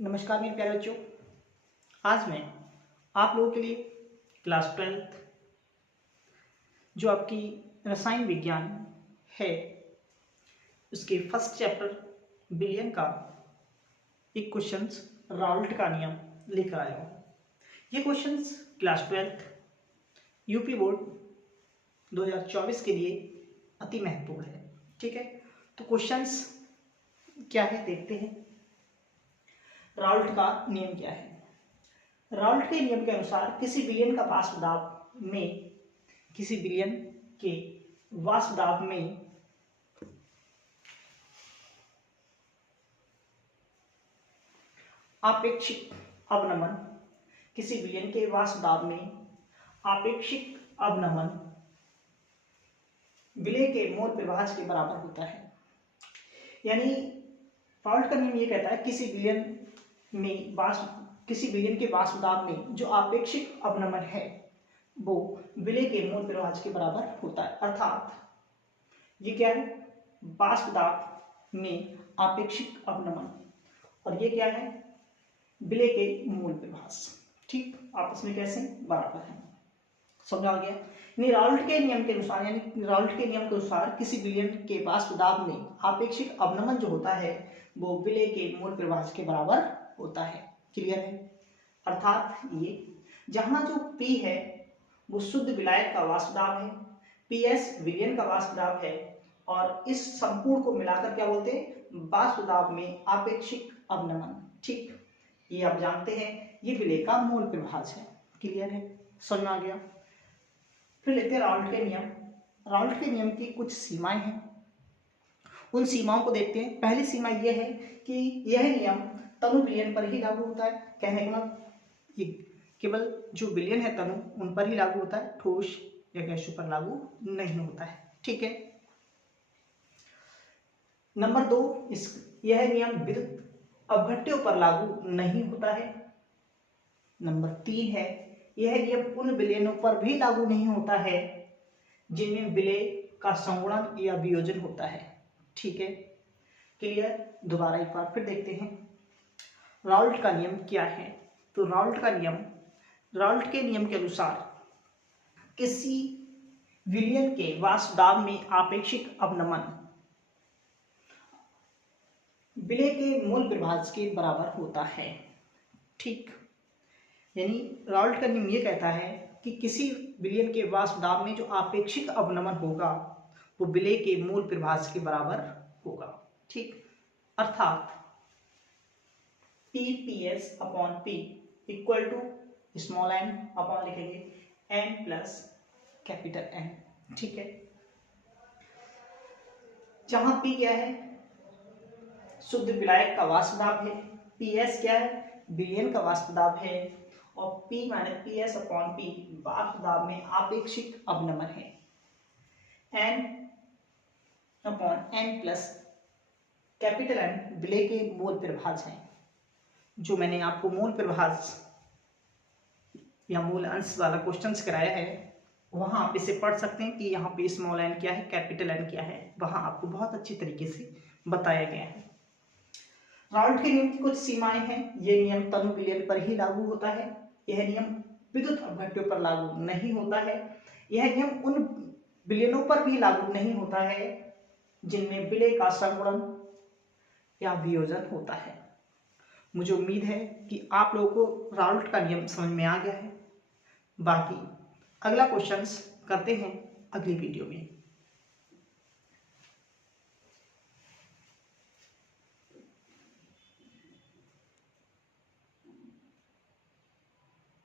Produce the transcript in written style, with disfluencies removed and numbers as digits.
नमस्कार मेरे प्यारे बच्चों। आज मैं आप लोगों के लिए क्लास 12 जो आपकी रसायन विज्ञान है उसके फर्स्ट चैप्टर बिलियन का एक क्वेश्चंस राउल्ट का नियम लेकर आया हूँ। ये क्वेश्चंस क्लास 12 यूपी बोर्ड 2024 के लिए अति महत्वपूर्ण है। ठीक है, तो क्वेश्चंस क्या है देखते हैं। राउल्ट का नियम क्या है? राउल्ट के नियम के अनुसार किसी विलयन के वाष्प दाब में आपेक्षिक अवनमन विलय के मोल प्रभाज के बराबर होता है। यानी राउल्ट का नियम ये कहता है किसी विलयन के वाष्प दाब में जो आपेक्षिक अवनमन है वो विलय के मोल प्रभाज के बराबर होता है। अर्थात ये क्या है? वाष्प दाब में आपेक्षिक अवनमन और ये क्या है? विलय के मोल प्रभाज। ठीक, आपस में कैसे बराबर है, समझा गया। यानी राउल्ट के नियम के अनुसार किसी विलयन के वाष्प दाब में आपेक्षिक अवनमन जो होता है वो विलय के मोल प्रभाज के बराबर होता है। क्लियर है? अर्थात ये जहां जो P है वो शुद्ध विलायक का वाष्प दाब है, PS विलयन का वाष्प दाब है और इस संपूर्ण को मिलाकर क्या बोलते हैं? वाष्प दाब में आपेक्षिक अवनमन। ठीक, ये आप जानते हैं, ये विलय का मोल प्रभाज है। क्लियर है? समझ में आ गया। फिर लेते हैं राउल्ट के नियम। राउल्ट के नियम की कुछ सीमाएं हैं, उन सीमाओं को देखते हैं। पहली सीमा यह है कि यह नियम तनु विलयन पर ही लागू होता है। कहने का मतलब ये केवल जो विलयन है तनु उन पर ही लागू होता है, ठोस या गैसों पर लागू नहीं होता है। ठीक है। नंबर 2, यह नियम विद्युत अपघट्यों पर लागू नहीं होता है। नंबर 3 है, यह नियम उन विलयनों पर भी लागू नहीं होता है जिनमें विलय का संगुणन या वियोजन होता है। ठीक है, क्लियर। दोबारा एक बार फिर देखते हैं राउल्ट का नियम क्या है। तो राउल्ट के नियम के अनुसार किसी विलयन के वाष्प दाब में आपेक्षिक अवनमन विलय के मोल प्रभाज के बराबर होता है। ठीक, यानी राउल्ट का नियम ये कहता है कि किसी विलयन के वाष्प दाब में जो आपेक्षिक अवनमन होगा वो विलय के मोल प्रभाज के बराबर होगा। ठीक, अर्थात PPS upon P equal to small n upon लिखेंगे n प्लस कैपिटल N। ठीक है, जहां P क्या है? शुद्ध विलायक का वाष्प दाब है, PS क्या है? विलयन का वाष्प दाब है और P minus PS upon P वाष्प दाब में आपेक्षिक अवनमन है। n upon n plus capital N विलय के मोल प्रभाज हैं। जो मैंने आपको मोल प्रभाज या मूल अंश वाला क्वेश्चन कराया है वहां आप इसे पढ़ सकते हैं कि यहाँ पे स्मॉल n क्या है, कैपिटल N क्या है, वहां आपको बहुत अच्छी तरीके से बताया गया है। राउल्ट के नियम की कुछ सीमाएं हैं। यह नियम तनु विलयन पर ही लागू होता है। यह नियम विद्युत अपघट्यों पर लागू नहीं होता है। यह नियम उन विलयनों पर भी लागू नहीं होता है जिनमें विलय का संगुणन या वियोजन होता है। मुझे उम्मीद है कि आप लोगों को राउल्ट का नियम समझ में आ गया है। बाकी अगला क्वेश्चंस करते हैं अगली वीडियो में।